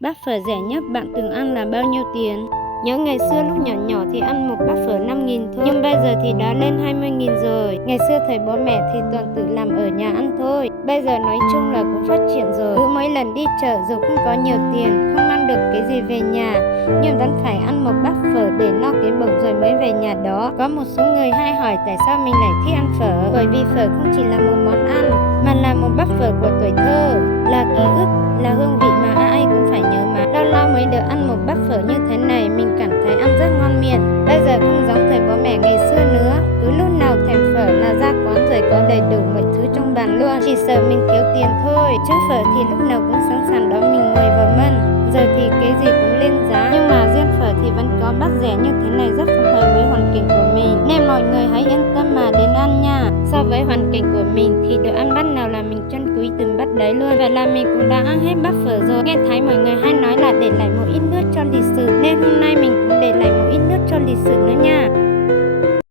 Bát phở rẻ nhất bạn từng ăn là bao nhiêu tiền? Nhớ ngày xưa lúc nhỏ nhỏ thì ăn một bát phở 5.000 thôi, nhưng bây giờ thì đã lên 20.000 rồi. Ngày xưa thầy bố mẹ thì toàn tự làm ở nhà ăn thôi. Bây giờ nói chung là cũng phát triển rồi. Cứ mỗi lần đi chợ dù không có nhiều tiền, không ăn được cái gì về nhà, nhưng vẫn phải ăn một bát phở để no cái bụng rồi mới về nhà đó. Có một số người hay hỏi tại sao mình lại thích ăn phở, bởi vì phở không chỉ là một món ăn, mà là một bát phở của tuổi thơ, là ký ức, là hương vị mà ai cũng phải nhớ mà. Lâu lâu mới được ăn một bát phở như thế này, mình cảm thấy ăn rất ngon miệng. Bây giờ không giống thầy bố mẹ ngày xưa nữa, cứ lúc nào thèm phở là ra quán rồi có đầy đủ mọi thứ trong bàn luôn. Chỉ sợ mình thiếu tiền thôi, chứ phở thì lúc nào cũng sẵn sàng đó mình ngồi vào mân. Giờ thì cái gì cũng lên giá, nhưng mà riêng phở thì vẫn có bát rẻ như thế này rất phù hợp với hoàn cảnh của mình, nên mọi người hãy yên tâm mà đến ăn nha. So với hoàn cảnh của mình thì đồ ăn bát nào là mình trân quý từng bát đấy luôn. Vậy là mình cũng đã ăn hết bát phở rồi. Nghe thấy mọi người hay nói là để lại một ít nước cho lịch sử, nên hôm nay mình cũng để lại một ít nước cho lịch sử nữa nha.